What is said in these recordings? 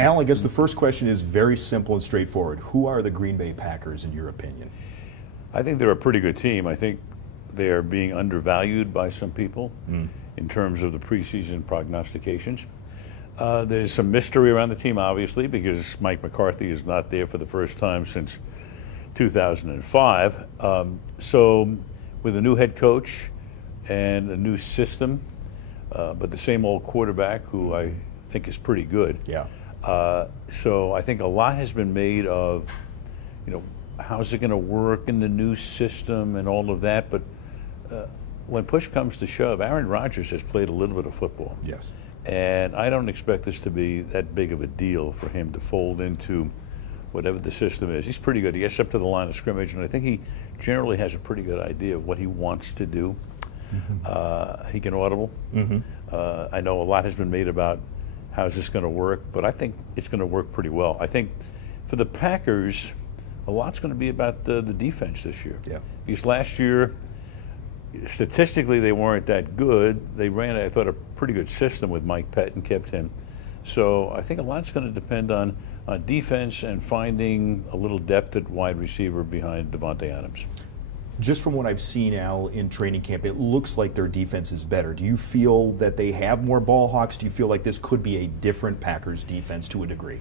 Al, I guess the first question is very simple and straightforward. Who are the Green Bay Packers in your opinion? I think they're a pretty good team. I think they are being undervalued by some people in terms of the preseason prognostications. There's some mystery around the team, obviously, because Mike McCarthy is not there for the first time since 2005. So with a new head coach and a new system, but the same old quarterback who I think is pretty good. Yeah. So I think a lot has been made of, how's it going to work in the new system and all of that. But when push comes to shove, Aaron Rodgers has played a little bit of football. Yes. And I don't expect this to be that big of a deal for him to fold into whatever the system is. He's pretty good. He gets up to the line of scrimmage, and I think he generally has a pretty good idea of what he wants to do. He can audible. I know a lot has been made about how's this going to work, but I think it's going to work pretty well. I think for the Packers, a lot's going to be about the defense this year. Yeah. Because last year, statistically, they weren't that good. They ran, I thought, a pretty good system with Mike Pettin, kept him. So I think a lot's going to depend on defense and finding a little depth at wide receiver behind Devontae Adams. Just from what I've seen, Al, in training camp, it looks like their defense is better. Do you feel that they have more ball hawks? Do you feel like this could be a different Packers defense to a degree?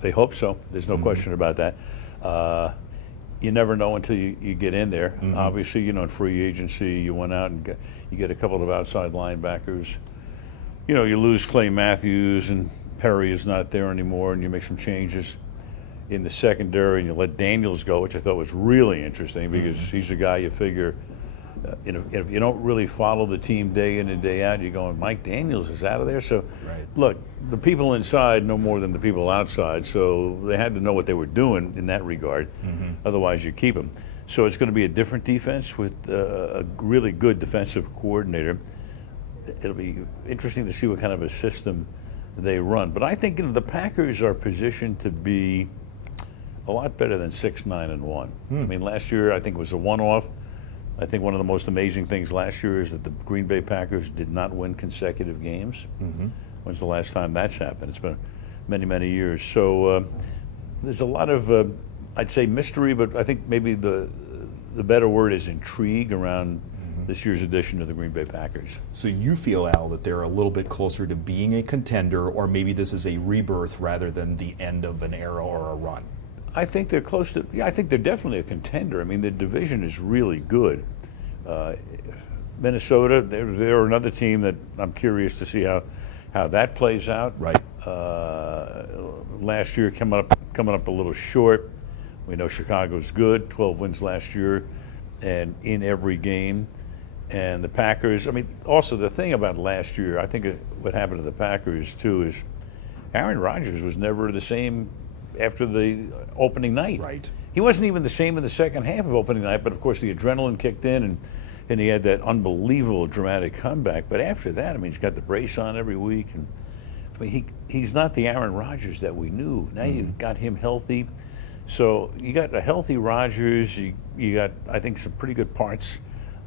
They hope so. There's no question about that. You never know until you get in there. Obviously, in free agency, you went out and you get a couple of outside linebackers. You lose Clay Matthews and Perry is not there anymore, and you make some changes in the secondary, and you let Daniels go, which I thought was really interesting because he's a guy you figure, if you don't really follow the team day in and day out, you're going, Mike Daniels is out of there. So, look, the people inside know more than the people outside, so they had to know what they were doing in that regard. Otherwise, you keep them. So it's going to be a different defense with a really good defensive coordinator. It'll be interesting to see what kind of a system they run. But I think the Packers are positioned to be a lot better than 6-9-1. I mean, last year I think it was a one-off. I think one of the most amazing things last year is that the Green Bay Packers did not win consecutive games. When's the last time that's happened? It's been many, many years. So there's a lot of, I'd say, mystery, but I think maybe the better word is intrigue around this year's edition of the Green Bay Packers. So you feel, Al, that they're a little bit closer to being a contender, or maybe this is a rebirth rather than the end of an era or a run? I think they're close to, I think they're definitely a contender. I mean, the division is really good. Minnesota, they're another team that I'm curious to see how that plays out. Right. Last year coming up a little short. We know Chicago's good, 12 wins last year, and in every game. And the Packers, I mean, also the thing about last year, I think what happened to the Packers too is Aaron Rodgers was never the same after the opening night. Right. He wasn't even the same in the second half of opening night, but of course the adrenaline kicked in and he had that unbelievable dramatic comeback. But after that, I mean, he's got the brace on every week. And I mean, he's not the Aaron Rodgers that we knew. Now you've got him healthy. So you got a healthy Rodgers. You got, I think, some pretty good parts.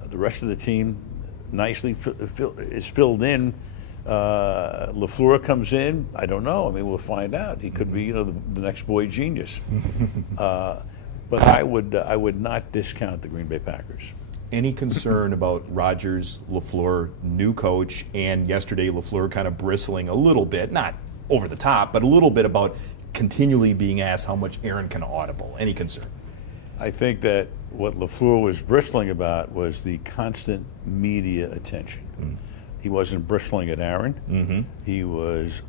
The rest of the team nicely is filled in. Lafleur comes in. I don't know. I mean, we'll find out. He could be, the next boy genius. But I would not discount the Green Bay Packers. Any concern about Rodgers, Lafleur, new coach, and yesterday Lafleur kind of bristling a little bit, not over the top, but a little bit about continually being asked how much Aaron can audible? Any concern? I think that what Lafleur was bristling about was the constant media attention. He wasn't bristling at Aaron. He's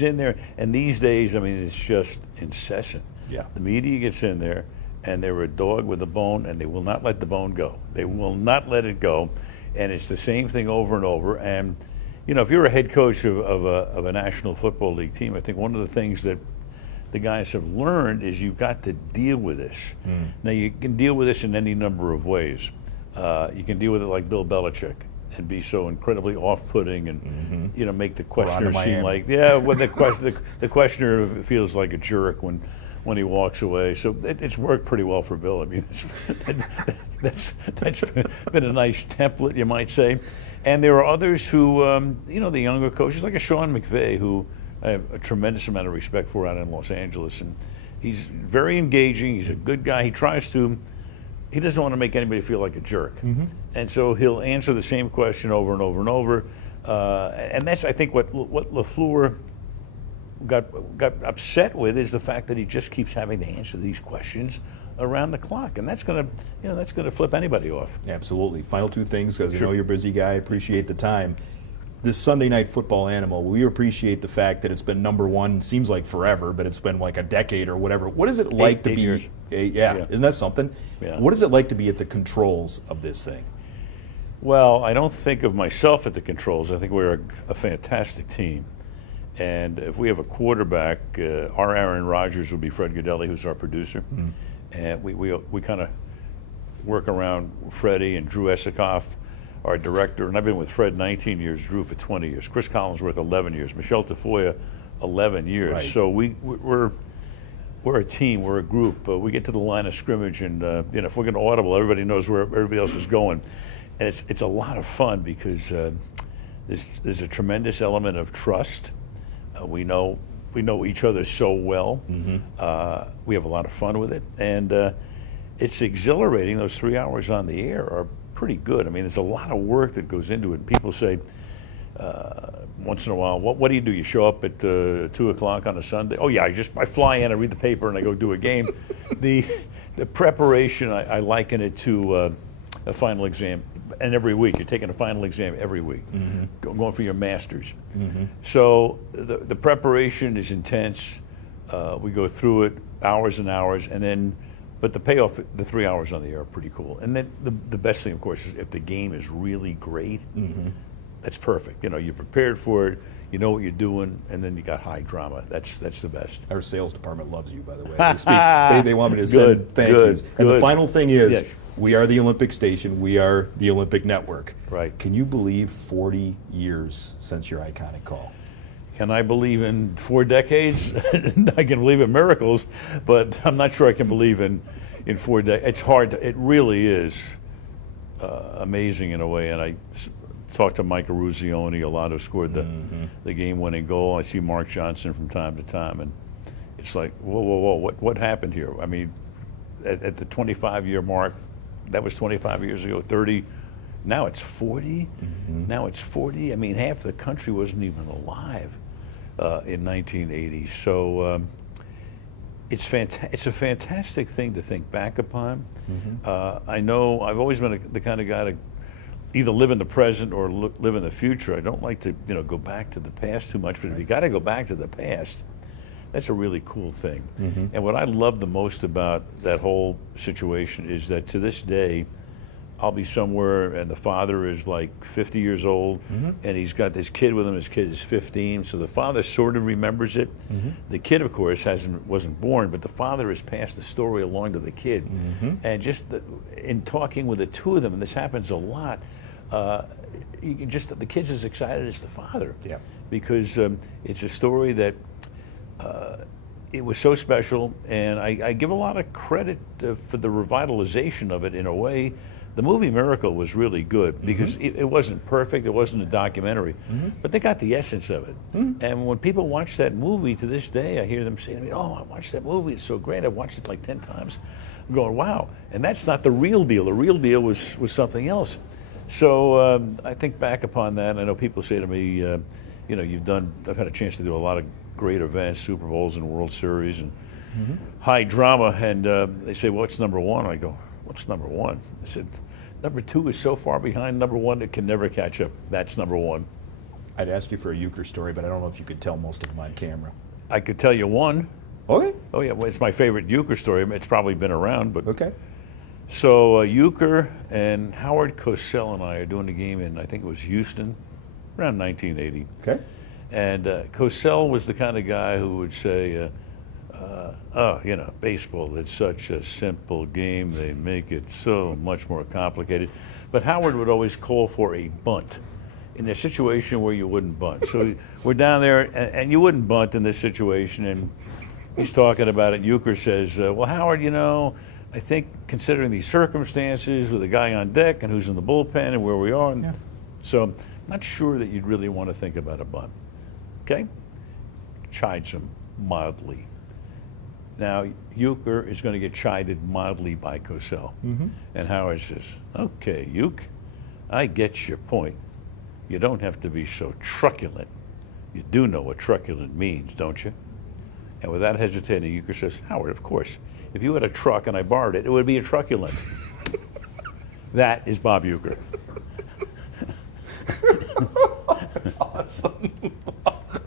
in there, and these days, I mean, it's just incessant. Yeah. The media gets in there, and they're a dog with a bone, and they will not let the bone go. They will not let it go, and it's the same thing over and over. And if you're a head coach of a National Football League team, I think one of the things that the guys have learned is you've got to deal with this. Now, you can deal with this in any number of ways. You can deal with it like Bill Belichick and be so incredibly off-putting and make the questioner seem like, well, the questioner feels like a jerk when he walks away. So it's worked pretty well for Bill. I mean, that's been a nice template, you might say. And there are others who, the younger coaches, like a Sean McVay, who I have a tremendous amount of respect for out in Los Angeles, and he's very engaging. He's a good guy. He doesn't want to make anybody feel like a jerk, and so he'll answer the same question over and over and over. And that's, I think, what Lafleur got upset with is the fact that he just keeps having to answer these questions around the clock, and that's going to flip anybody off. Absolutely. Final two things, because I know you're a busy guy. I appreciate the time. This Sunday Night Football animal, we appreciate the fact that it's been #1, seems like forever, but it's been like a decade or whatever. What is it like to eight be, years. Isn't that something? Yeah. What is it like to be at the controls of this thing? Well, I don't think of myself at the controls. I think we're a fantastic team. And if we have a quarterback, our Aaron Rodgers would be Fred Godelli, who's our producer. And we kind of work around Freddie and Drew Esikoff, our director. And I've been with Fred 19 years, Drew for 20 years. Chris Collinsworth, 11 years. Michelle Tafoya, 11 years. Right. So we're a team, we're a group. We get to the line of scrimmage, and if we're going to audible, everybody knows where everybody else is going. And it's a lot of fun because there's a tremendous element of trust. We know each other so well. We have a lot of fun with it, and it's exhilarating. Those 3 hours on the air are pretty good. I mean, there's a lot of work that goes into it. And people say once in a while, what do you do? You show up at 2 o'clock on a Sunday? Oh yeah, I fly in, I read the paper, and I go do a game. The preparation, I liken it to a final exam. And every week, you're taking a final exam every week, going for your master's. So the preparation is intense. We go through it hours and hours, but the payoff, the 3 hours on the air are pretty cool. And then the best thing, of course, is if the game is really great, that's perfect. You're prepared for it, you know what you're doing, and then you got high drama. That's the best. Our sales department loves you, by the way. They want me to send thank yous. And the final thing is, yes. We are the Olympic station. We are the Olympic network. Right. Can you believe 40 years since your iconic call? Can I believe in 4 decades? I can believe in miracles, but I'm not sure I can believe in 4 decades. It's hard. It really is amazing in a way. And I talked to Mike Eruzione a lot, who scored the game-winning goal. I see Mark Johnson from time to time, and it's like, whoa, what happened here? I mean, at the 25-year mark, that was 25 years ago, 30. Now it's 40. Now it's 40. I mean, half the country wasn't even alive in 1980. So it's a fantastic thing to think back upon. I know I've always been the kind of guy to either live in the present or live in the future. I don't like to go back to the past too much, but if you got to go back to the past, that's a really cool thing. And what I love the most about that whole situation is that to this day, I'll be somewhere and the father is like 50 years old and he's got this kid with him. His kid is 15, so the father sort of remembers it. The kid, of course, wasn't born, but the father has passed the story along to the kid. And just in talking with the two of them, and this happens a lot, the kid's as excited as the father. Yeah. Because it's a story that it was so special, and I give a lot of credit for the revitalization of it in a way. The movie Miracle was really good because it wasn't perfect, it wasn't a documentary, but they got the essence of it. And when people watch that movie to this day, I hear them say to me, oh, I watched that movie, it's so great, I've watched it like 10 times. I'm going, wow, and that's not the real deal. The real deal was something else. So I think back upon that, and I know people say to me, I've had a chance to do a lot of great events, Super Bowls and World Series and high drama, and they say, what's number one? I go, what's number one? I said, number two is so far behind number one it can never catch up. That's number one. I'd ask you for a Euchre story, but I don't know if you could tell most of them on camera. I could tell you one. Okay. Oh yeah, well, it's my favorite Euchre story. It's probably been around, but okay. So Euchre and Howard Cosell and I are doing a game in, I think it was Houston, around 1980. Okay. And Cosell was the kind of guy who would say, baseball, it's such a simple game. They make it so much more complicated. But Howard would always call for a bunt in a situation where you wouldn't bunt. So we're down there, and you wouldn't bunt in this situation, and he's talking about it. Euchre says, well, Howard, I think considering these circumstances with a guy on deck and who's in the bullpen and where we are, so I'm not sure that you'd really want to think about a bunt. Okay? chides him mildly. Now, Euchre is going to get chided mildly by Cosell. And Howard says, okay, Euchre, I get your point. You don't have to be so truculent. You do know what truculent means, don't you? And without hesitating, Euchre says, Howard, of course. If you had a truck and I borrowed it, it would be a truculent. That is Bob Uecker. That's awesome.